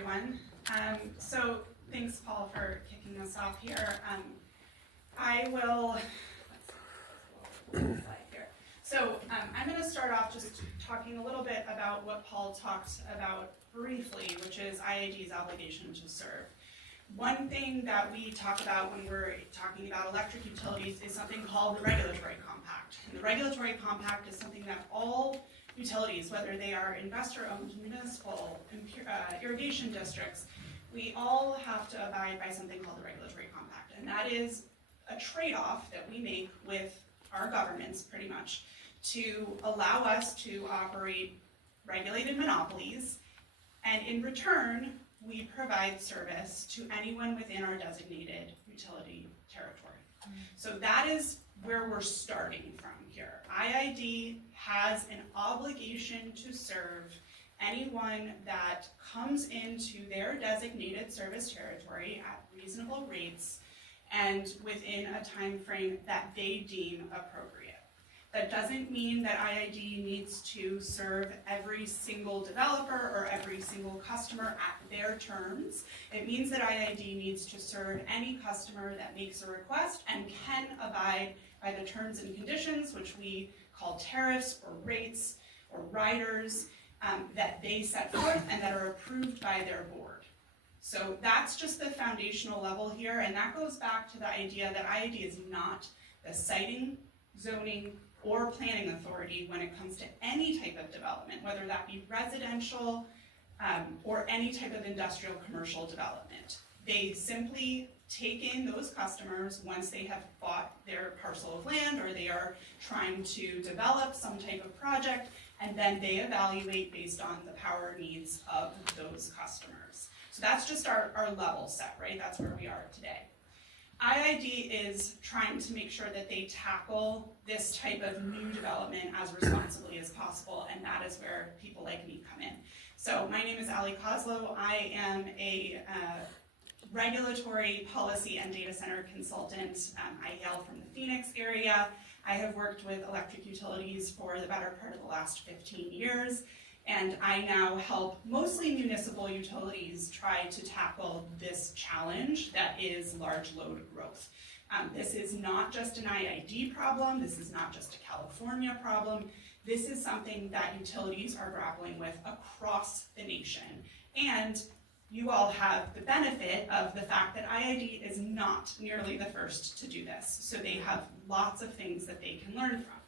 everyone. So thanks, Paul, for kicking us off here. I will, slide here. So I'm going to start off just talking a little bit about what Paul talked about briefly, which is IID's obligation to serve. One thing that we talk about when we're talking about electric utilities is something called the regulatory compact. And the regulatory compact is something that all utilities, whether they are investor-owned, municipal, irrigation districts, we all have to abide by something called the regulatory compact. And that is a trade-off that we make with our governments, pretty much, to allow us to operate regulated monopolies, and in return, we provide service to anyone within our designated utility territory. So that is where we're starting from here. IID has an obligation to serve anyone that comes into their designated service territory at reasonable rates and within a time frame that they deem appropriate. That doesn't mean that IID needs to serve every single developer or every single customer at their terms. It means that IID needs to serve any customer that makes a request and can abide by the terms and conditions, which we call tariffs or rates or riders, that they set forth and that are approved by their board. So that's just the foundational level here, and that goes back to the idea that IID is not the siting, zoning, or planning authority when it comes to any type of development, whether that be residential or any type of industrial commercial development. They simply take in those customers once they have bought their parcel of land or they are trying to develop some type of project, and then they evaluate based on the power needs of those customers. So that's just our level set, right? That's where we are today. IID is trying to make sure that they tackle this type of new development as responsibly as possible, and that is where people like me come in. So my name is Ali Kozlow. I am a regulatory policy and data center consultant. I hail from the Phoenix area. I have worked with electric utilities for the better part of the last 15 years. And I now help mostly municipal utilities try to tackle this challenge that is large load growth. This is not just an IID problem. This is not just a California problem. This is something that utilities are grappling with across the nation. And you all have the benefit of the fact that IID is not nearly the first to do this. So they have lots of things that they can learn from.